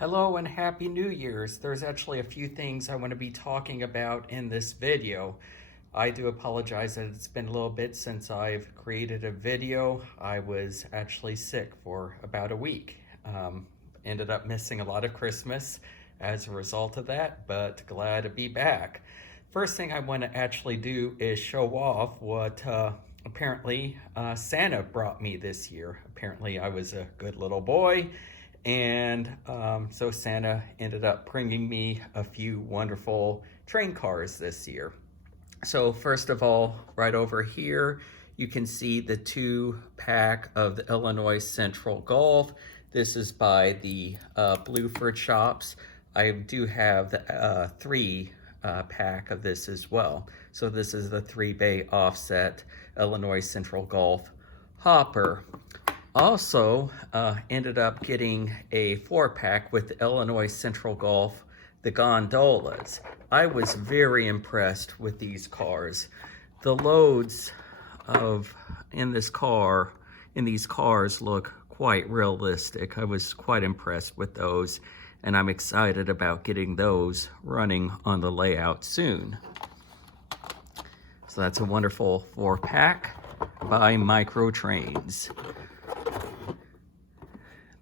Hello and Happy New Year's. There's actually a few things I want to be talking about in this video. I do apologize that it's been a little bit since I've created a video. I was actually sick for about a week. Ended up missing a lot of Christmas as a result of that, but glad to be back. First thing I want to actually do is show off what apparently Santa brought me this year. Apparently I was a good little boy, and so Santa ended up bringing me a few wonderful train cars this year. So first of all, right over here, you can see the 2-pack of the Illinois Central Golf. This is by the Blueford shops. I do have the 3-pack of this as well. So this is the 3-bay offset Illinois Central Golf hopper. Also ended up getting a 4-pack with the Illinois Central Golf, the gondolas. I was very impressed with these cars. The loads in these cars look quite realistic. I was quite impressed with those, and I'm excited about getting those running on the layout soon. So that's a wonderful 4-pack by Micro Trains.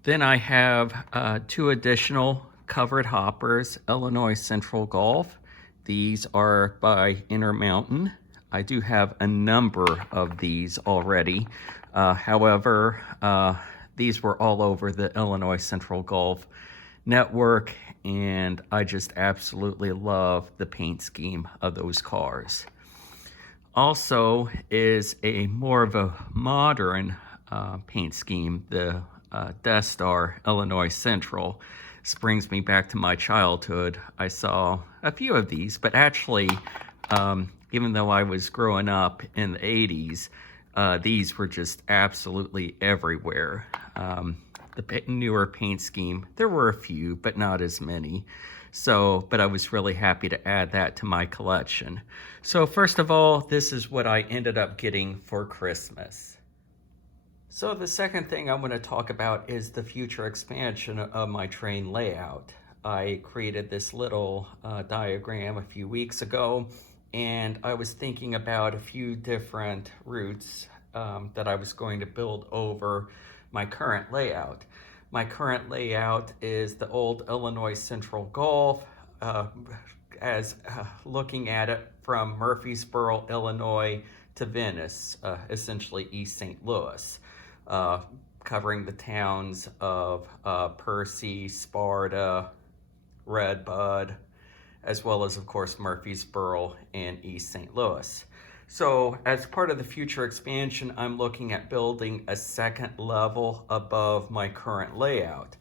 Then I have 2 additional covered hoppers, Illinois Central Golf. These are by Intermountain. I do have a number of these already. However, these were all over the Illinois Central Golf network, and I just absolutely love the paint scheme of those cars. Also is a more of a modern paint scheme, the Death Star Illinois Central. This brings me back to my childhood. I saw a few of these, but actually, even though I was growing up in the 80s, these were just absolutely everywhere. The newer paint scheme, there were a few, but not as many. But I was really happy to add that to my collection. So first of all, this is what I ended up getting for Christmas. So the second thing I want to talk about is the future expansion of my train layout. I created this little diagram a few weeks ago, and I was thinking about a few different routes that I was going to build over my current layout. My current layout is the old Illinois Central Golf, looking at it from Murfreesboro, Illinois to Venice, essentially East St. Louis. Covering the towns of Percy, Sparta, Redbud, as well as, of course, Murfreesboro and East St. Louis. So as part of the future expansion, I'm looking at building a second level above my current layout.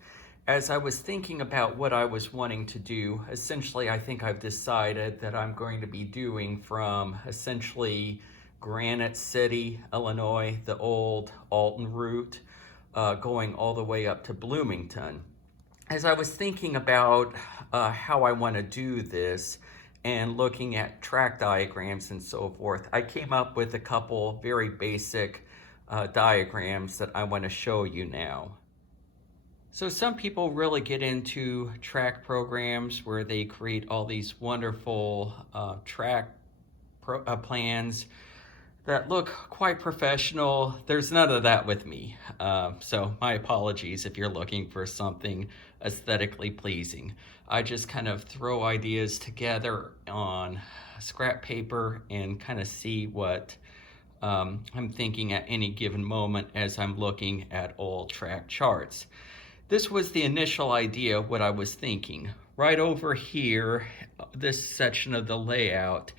As I was thinking about what I was wanting to do, essentially I think I've decided that I'm going to be doing from essentially Granite City, Illinois, the old Alton route, going all the way up to Bloomington. As I was thinking about how I want to do this and looking at track diagrams and so forth, I came up with a couple very basic diagrams that I want to show you now. So some people really get into track programs where they create all these wonderful track plans that look quite professional. There's none of that with me. So my apologies if you're looking for something aesthetically pleasing. I just kind of throw ideas together on scrap paper and kind of see what I'm thinking at any given moment as I'm looking at old track charts. This was the initial idea of what I was thinking. Right over here, this section of the layout,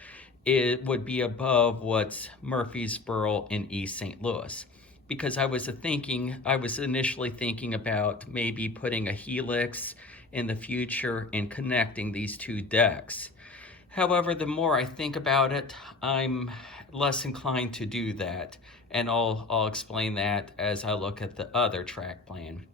it would be above what's Murfreesboro and East St. Louis, because I was initially thinking about maybe putting a helix in the future and connecting these 2 decks. However, the more I think about it, I'm less inclined to do that, and I'll explain that as I look at the other track plan.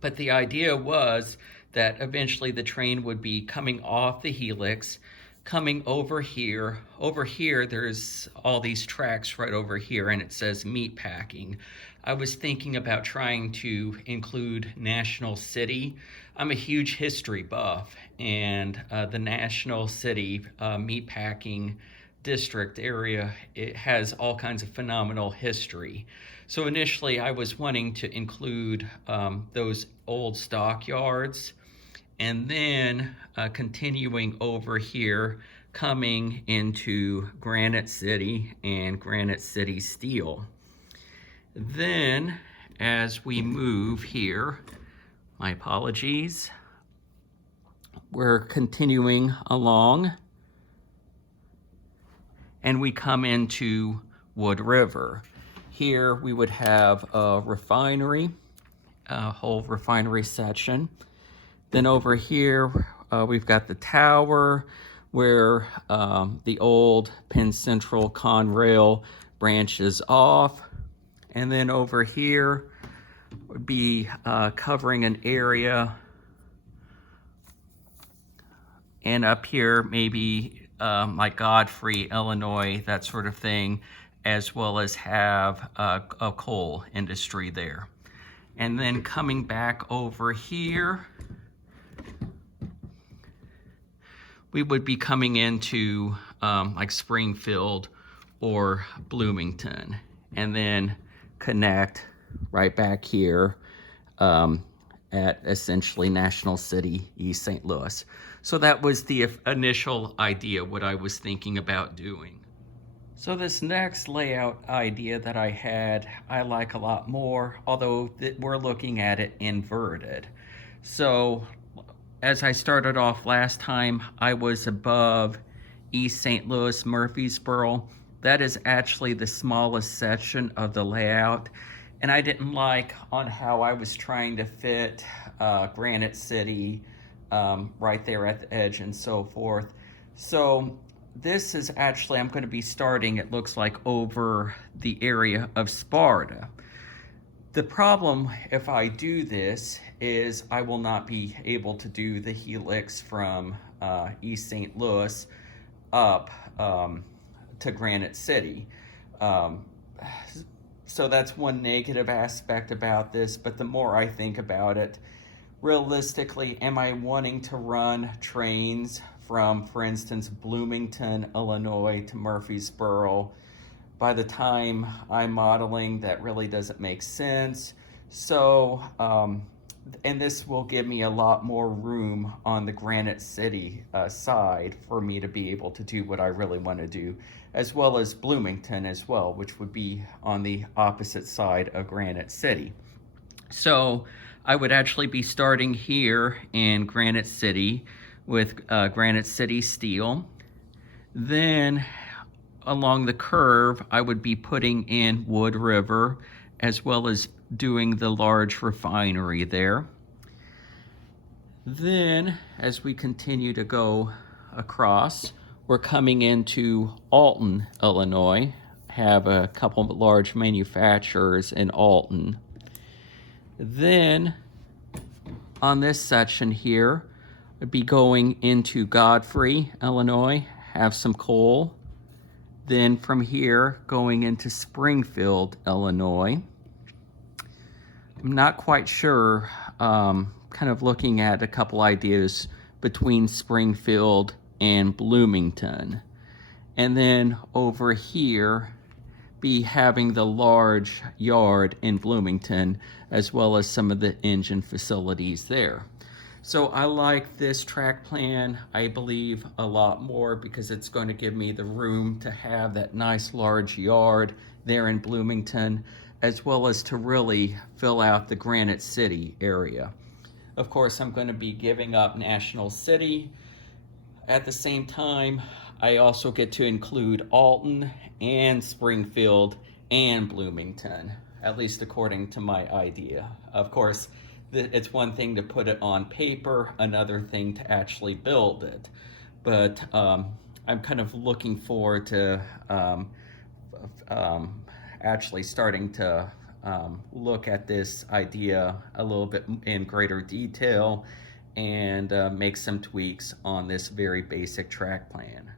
But the idea was that eventually the train would be coming off the helix, coming over here. Over here, there's all these tracks right over here, and it says meat packing. I was thinking about trying to include National City. I'm a huge history buff, and the National City meatpacking district area, it has all kinds of phenomenal history. So initially, I was wanting to include those old stockyards, and then continuing over here, coming into Granite City and Granite City Steel. Then, as we move here, my apologies, we're continuing along, and we come into Wood River. Here we would have a refinery, a whole refinery section. Then over here, we've got the tower where the old Penn Central Conrail branches off. And then over here would be covering an area. And up here, maybe like Godfrey, Illinois, that sort of thing, as well as have a coal industry there. And then coming back over here, we would be coming into like Springfield or Bloomington, and then connect right back here at essentially National City, East St. Louis. So that was the initial idea, what I was thinking about doing. So this next layout idea that I had, I like a lot more, although we're looking at it inverted. So as I started off last time, I was above East St. Louis, Murfreesboro. That is actually the smallest section of the layout, and I didn't like on how I was trying to fit Granite City right there at the edge and so forth. So this is actually, I'm going to be starting, it looks like, over the area of Sparta. The problem if I do this is I will not be able to do the helix from East St. Louis up to Granite City. So that's one negative aspect about this, but the more I think about it, realistically, am I wanting to run trains from, for instance, Bloomington, Illinois to Murfreesboro? By the time I'm modeling, that really doesn't make sense. So, and this will give me a lot more room on the Granite City side for me to be able to do what I really want to do, as well as Bloomington as well, which would be on the opposite side of Granite City. So I would actually be starting here in Granite City with Granite City Steel. Then along the curve, I would be putting in Wood River, as well as doing the large refinery there. Then, as we continue to go across, we're coming into Alton, Illinois. Have a couple of large manufacturers in Alton. Then, on this section here, I'd be going into Godfrey, Illinois, have some coal. Then from here, going into Springfield, Illinois. I'm not quite sure, kind of looking at a couple ideas between Springfield and Bloomington. And then over here, be having the large yard in Bloomington, as well as some of the engine facilities there. So I like this track plan, I believe, a lot more because it's going to give me the room to have that nice large yard there in Bloomington, as well as to really fill out the Granite City area. Of course, I'm going to be giving up National City. At the same time, I also get to include Alton and Springfield and Bloomington, at least according to my idea. Of course, it's one thing to put it on paper, another thing to actually build it. But I'm kind of looking forward to actually starting to look at this idea a little bit in greater detail and make some tweaks on this very basic track plan.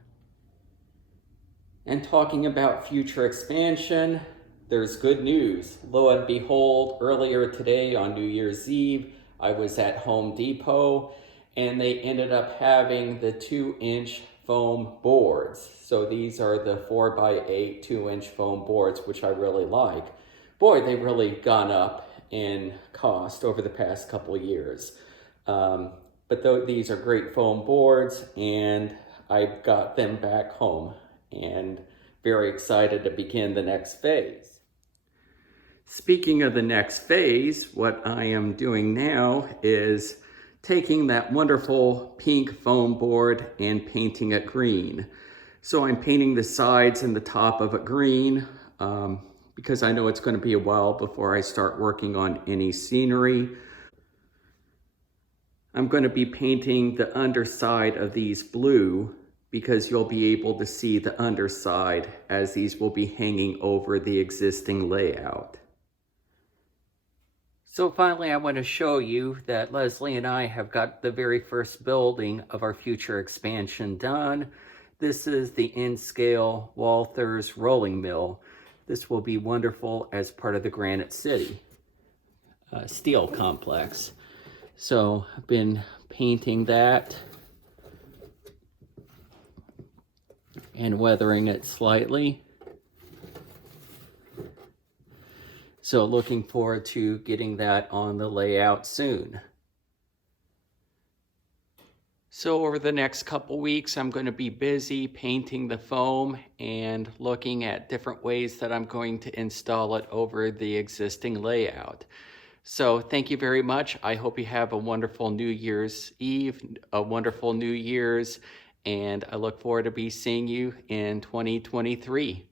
And talking about future expansion, There's good news. Lo and behold, earlier today on New Year's Eve, I was at Home Depot and they ended up having the 2-inch foam boards. So these are the 4x8 2-inch foam boards, which I really like. Boy, they've really gone up in cost over the past couple of years. But these are great foam boards, and I got them back home and very excited to begin the next phase. Speaking of the next phase, what I am doing now is taking that wonderful pink foam board and painting it green. So I'm painting the sides and the top of it green because I know it's going to be a while before I start working on any scenery. I'm going to be painting the underside of these blue because you'll be able to see the underside as these will be hanging over the existing layout. So finally, I want to show you that Leslie and I have got the very first building of our future expansion done. This is the N-scale Walthers rolling mill. This will be wonderful as part of the Granite City Steel complex. So I've been painting that and weathering it slightly. So looking forward to getting that on the layout soon. So over the next couple weeks, I'm going to be busy painting the foam and looking at different ways that I'm going to install it over the existing layout. So thank you very much. I hope you have a wonderful New Year's Eve, a wonderful New Year's, and I look forward to be seeing you in 2023.